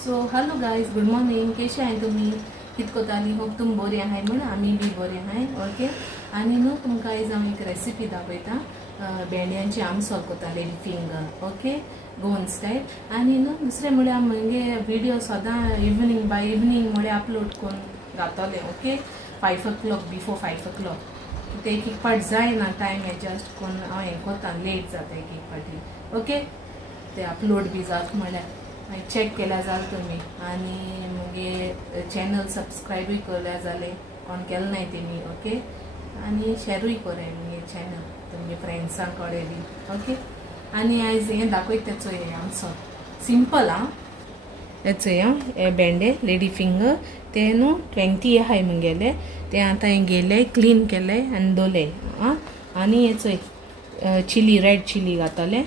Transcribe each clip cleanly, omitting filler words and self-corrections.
So hello guys, good morning. कशें आहाय तुमी? कित कोताली? होप तुम बरी आहाय म्हण आमी बी बरे आहाय. ओके. आनी न्हू तुमकां आयज हांव एक रेसिपी दाखयता. भेंड्यांची आमसोल कोता लेडी फिंगर. ओके, गोवन स्टायल. आनी न्हू दुसरें म्हळ्यार मगे व्हिडिओ सदां इवनिंग बाय इवनिंग म्हळ्यार अपलोड करून घातले. ओके, 5 o'clock बिफोर 5 o'clock. ते एक पार्ट जायना टायम एडजस्ट करून हांव हें कोता, लेट जाता एक पार्टी. ओके, ते अपलोड बी जाता म्हळ्यार चेक केल्या जाल तुमी. आनी मुगे चॅनल सबस्क्रायबूय केल्या जाले कोण केलें नाय तेमी. ओके, आनी शेरूय करे मुगे चॅनल तुमगे फ्रेंड्सां कडेन बी. ओके, आनी आयज हें दाखयता तेचो हें आमचो सिंपल आं हेचो हे भेंडे लेडी फिंगर. ते न्हू 20 आहाय मुगेले. ते आतां हें गेले क्लीन केले आनी दोले आं. आनी हेचो चिली रेड चिली घातले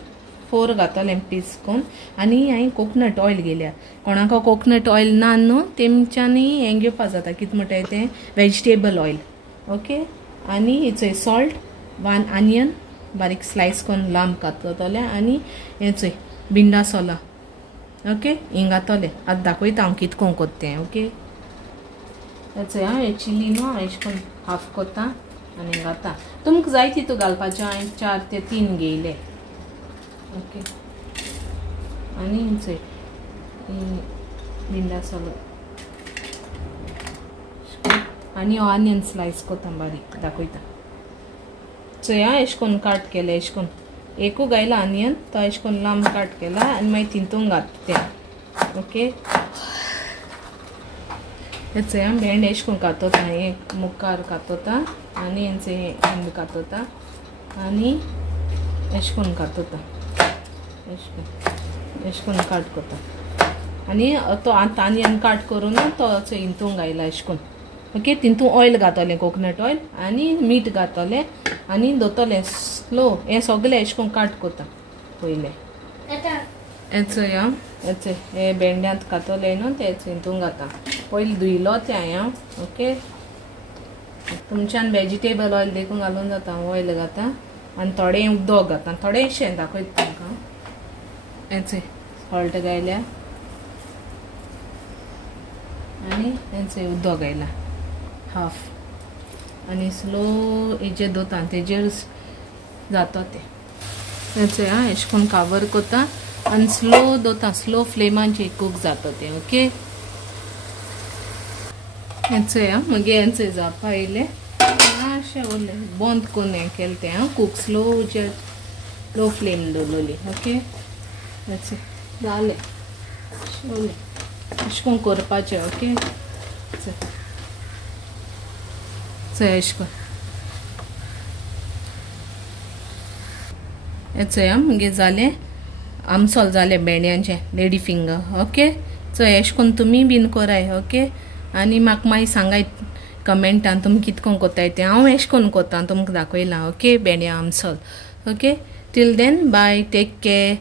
4 घातले पीस करून. आनी हांवें कोकोनट ऑयल गेल्या. कोणाक कोकोनट ऑयल ना न्हू तेमच्यांनी हें घेवपा जाता, कितें म्हणटाय तें वेजिटेबल ऑयल. ओके, आनी हेचो सॉल्ट, 1 ऑनियन बारीक स्लायस करून लांब कातले. आनी हेचो बिंडा सोला. ओके, हिंग घातले. आतां दाखयता हांव कितें करून कोत्ता तें. ओके, हेचो हे चिली न्हू हांव अशें करून हाफ कोत्ता आनी घालता. तुमकां जाय तितू घालपाचें. हांवें 4 ते 3 घेयले. ओके, आनी हिंचो बिंडा सोलो आनी ऑनियन स्लायस कोता बारीक दाखयता. सो ह्या अशें करून काट केले. अशें करून एकू घायला ऑनियन तो अशें करून लांब काट केला आनी मागीर तितून घातले. ओके, हेचो ह्या भेंड अशें करून कातोता. हे मुखार कातोता आनी हेंचो हें कातोता आनी अशें करून कातोता. अशें करून काट कोता आनी तो आतां ऑनियन काट करून तो हितून घायला अशें करून. ओके, तितून ऑयल घातलें कोकोनट ऑयल आनी मीठ घातलें आनी दोतलें स्लो. हें सगळें अशें करून काट कोता पयलें. हेचो हेचो हे भेंड्यांत घातलें न्हू तेच हितून घाता. पयलीं धुयलो तें हांवें. ओके, तुमच्यान वेजिटेबल ऑयल देखून घालून जाता. ऑयल घाता आनी थोडें उदक घाता. थोडेंशें दाखयता तुमकां. हेचो सॉल्ट घायल्या आनी हेचो उदक घायला हाफ आनी स्लो हेजेर दोता तेजेर जाता तें. हेचो अशें करून कावर कोता आनी स्लो दोता. स्लो फ्लेमाचेर कूक जाता तें. ओके, हेचो मगे हेचो जावपा येयलें अशें उरलें बंद करून हें केलें तें कूक स्लोचेर लो फ्लेम दवरली. ओके, हेचो जालें अशें करून करपाचें. ओके, चल अशें करून हेचो मुगे जालें आमसोल जालें भेंड्यांचें लेडी फिंगर. ओके, सो अशें करून तुमी बीन कराय. ओके, आनी म्हाका मागीर सांगाय कमेंटान तुमी कितें करून कोत्ताय तें. हांव अशें करून कोत्ता तुमकां दाखयलां. ओके, भेंड्या आमसोल. Okay, till then bye, take care.